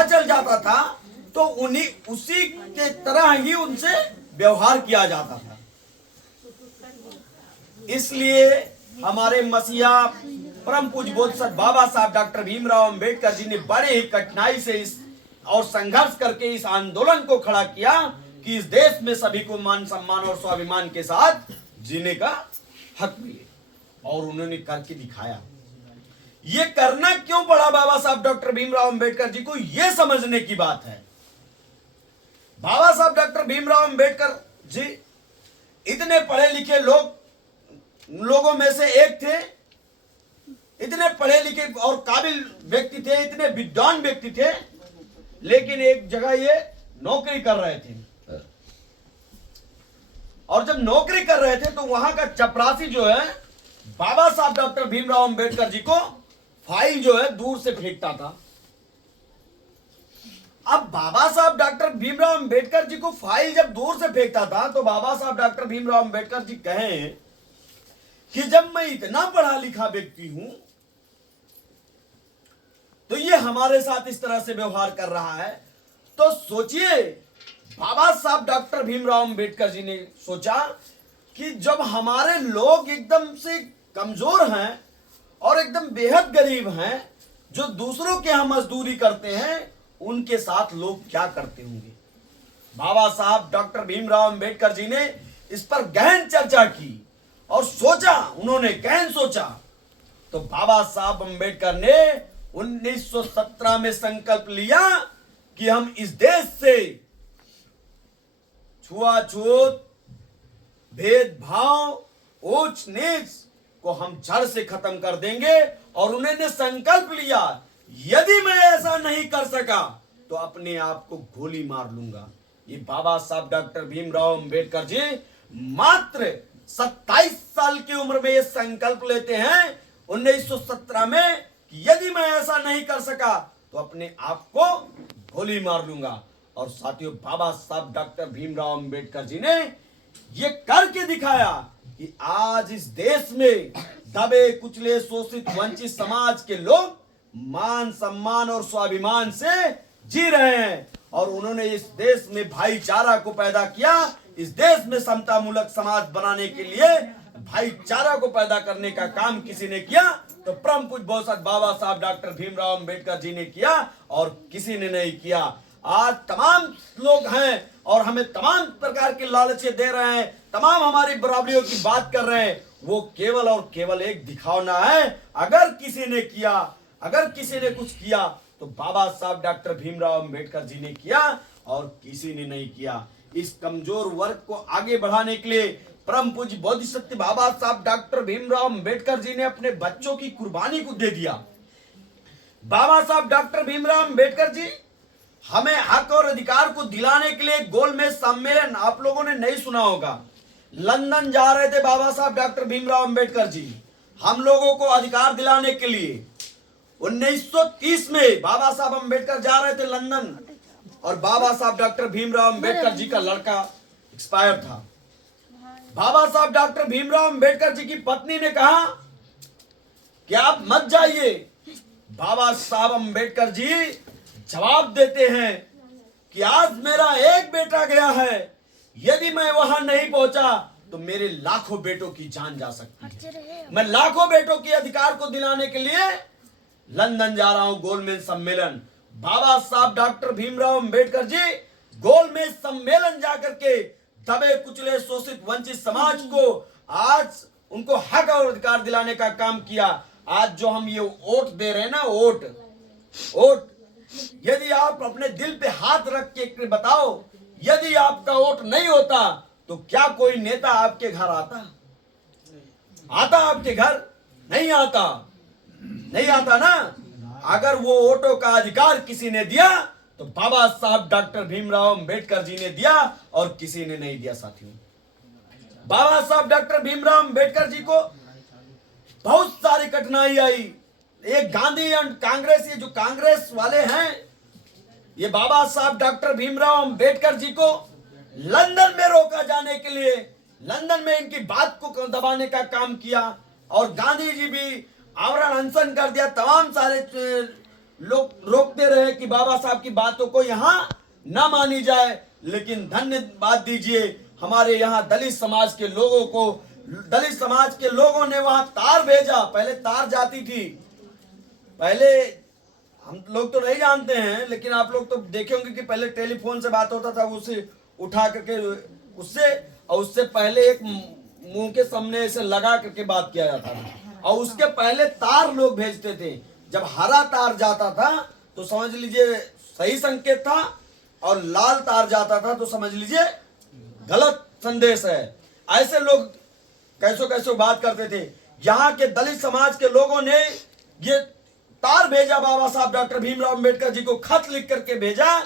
पता चल जाता था तो उन्हीं उसी के तरह ही उनसे व्यवहार किया जाता था। इसलिए हमारे मसीहा परम पूज्य बोधिसत्व बाबा साहब डॉक्टर भीमराव अंबेडकर जी ने बड़े ही कठिनाई से इस और संघर्ष करके इस आंदोलन को खड़ा किया कि इस देश में सभी को मान सम्मान और स्वाभिमान के साथ जीने का हक मिले, और उन्होंने करके दिखाया। ये करना क्यों पड़ा बाबा साहब डॉक्टर भीमराव अंबेडकर जी को, यह समझने की बात है। बाबा साहब डॉक्टर भीमराव अंबेडकर जी इतने पढ़े लिखे लोगों में से एक थे, इतने पढ़े लिखे और काबिल व्यक्ति थे, इतने विद्वान व्यक्ति थे, लेकिन एक जगह ये नौकरी कर रहे थे, और जब नौकरी कर रहे थे तो वहां का चपरासी जो है बाबा साहब डॉक्टर भीमराव अंबेडकर जी को फाइल जो है दूर से फेंकता था। अब बाबा साहब डॉक्टर भीमराव अंबेडकर जी को फाइल जब दूर से फेंकता था तो बाबा साहब डॉक्टर भीमराव अंबेडकर जी कहें कि जब मैं इतना पढ़ा लिखा व्यक्ति हूं तो ये हमारे साथ इस तरह से व्यवहार कर रहा है। तो सोचिए, बाबा साहब डॉक्टर भीमराव अंबेडकर जी ने सोचा कि जब हमारे लोग एकदम से कमजोर हैं और एकदम बेहद गरीब हैं, जो दूसरों के यहां मजदूरी करते हैं, उनके साथ लोग क्या करते होंगे। बाबा साहब डॉक्टर भीमराव अंबेडकर जी ने इस पर गहन चर्चा की और सोचा, उन्होंने गहन सोचा। तो बाबा साहब अंबेडकर ने 1917 में संकल्प लिया कि हम इस देश से छुआछूत, भेदभाव, ऊंच नीच को हम जड़ से खत्म कर देंगे। और उन्होंने संकल्प लिया, यदि मैं ऐसा नहीं कर सका तो अपने आप को गोली मार लूंगा। ये बाबा साहब डॉक्टर भीमराव अंबेडकर जी मात्र 27 साल की उम्र में ये संकल्प लेते हैं 1917 में कि यदि मैं ऐसा नहीं कर सका तो अपने आप को गोली मार लूंगा। और साथियों, बाबा साहब डॉक्टर भीमराव अंबेडकर जी ने ये करके दिखाया कि आज इस देश में दबे कुचले शोषित वंचित समाज के लोग मान सम्मान और स्वाभिमान से जी रहे हैं। और उन्होंने इस देश में भाईचारा को पैदा किया। इस देश में समता मूलक समाज बनाने के लिए भाईचारा को पैदा करने का काम किसी ने किया तो परम पूज्य बोधिसत्व बाबा साहब डॉक्टर भीमराव अंबेडकर जी ने किया, और किसी ने नहीं किया। आज तमाम लोग हैं और हमें तमाम प्रकार के लालचे दे रहे हैं, तमाम हमारी बराबरियों की बात कर रहे हैं, वो केवल और केवल एक दिखावना है। अगर किसी ने किया, अगर किसी ने कुछ किया तो बाबा साहब डॉक्टर भीमराव अंबेडकर जी ने किया और किसी ने नहीं किया। इस कमजोर वर्ग को आगे बढ़ाने के लिए परम पूज्य बोधिसत्व बाबा साहब डॉक्टर भीमराव अंबेडकर जी ने अपने बच्चों की कुर्बानी को दे दिया। बाबा साहब डॉक्टर भीमराव अंबेडकर जी हमें हक और अधिकार को दिलाने के लिए गोलमेज सम्मेलन, आप लोगों ने नहीं सुना होगा, लंदन जा रहे थे बाबा साहब डॉक्टर भीमराव अंबेडकर जी हम लोगों को अधिकार दिलाने के लिए। 1930 में बाबा साहब अंबेडकर जा रहे थे लंदन, और बाबा साहब डॉक्टर भीमराव अंबेडकर जी का लड़का एक्सपायर था। बाबा साहब डॉक्टर भीमराव अंबेडकर जी की पत्नी ने कहा कि आप मत जाइए। बाबा साहब अंबेडकर जी जवाब देते हैं कि आज मेरा एक बेटा गया है, यदि मैं वहां नहीं पहुंचा तो मेरे लाखों बेटों की जान जा सकती है। मैं लाखों बेटों के अधिकार को दिलाने के लिए लंदन जा रहा हूं गोलमेज सम्मेलन। बाबा साहब डॉक्टर भीमराव अंबेडकर जी गोलमेज सम्मेलन जाकर के दबे कुचले शोषित वंचित समाज को आज उनको हक और अधिकार दिलाने का काम किया। आज जो हम ये वोट दे रहे हैं ना, वोट, यदि आप अपने दिल पे हाथ रख के बताओ, यदि आपका वोट नहीं होता तो क्या कोई नेता आपके घर आता आपके घर? नहीं आता, नहीं आता ना। अगर वो वोटों का अधिकार किसी ने दिया तो बाबा साहब डॉक्टर भीमराव अंबेडकर जी ने दिया और किसी ने नहीं दिया। साथियों, बाबा साहब डॉक्टर भीमराव अंबेडकर जी को बहुत सारी कठिनाई आई। ये गांधी एंड कांग्रेस, ये जो कांग्रेस वाले हैं, ये बाबा साहब डॉक्टर भीमराव अंबेडकर जी को लंदन में रोका जाने के लिए, लंदन में इनकी बात को दबाने का काम किया। और गांधी जी भी आवरण अनशन कर दिया, तमाम सारे लोग रोकते रहे कि बाबा साहब की बातों को यहाँ ना मानी जाए, लेकिन धन्यवाद दीजिए हमारे यहाँ दलित समाज के लोगों को, दलित समाज के लोगों ने वहां तार भेजा। पहले तार जाती थी, पहले हम लोग तो नहीं जानते हैं, लेकिन आप लोग तो देखे होंगे कि पहले टेलीफोन से बात होता था, उसे उठा करके उससे, और उससे पहले एक मुंह के सामने ऐसे लगा करके बात किया जाता था, और उसके पहले तार लोग भेजते थे। जब हरा तार जाता था तो समझ लीजिए सही संकेत था, और लाल तार जाता था तो समझ लीजिए गलत संदेश है। ऐसे लोग कैसो कैसो बात करते थे। यहाँ के दलित समाज के लोगों ने ये तार भेजा, बाबा साहब डॉक्टर भीमराव अंबेडकर जी को खत लिख करके भेजा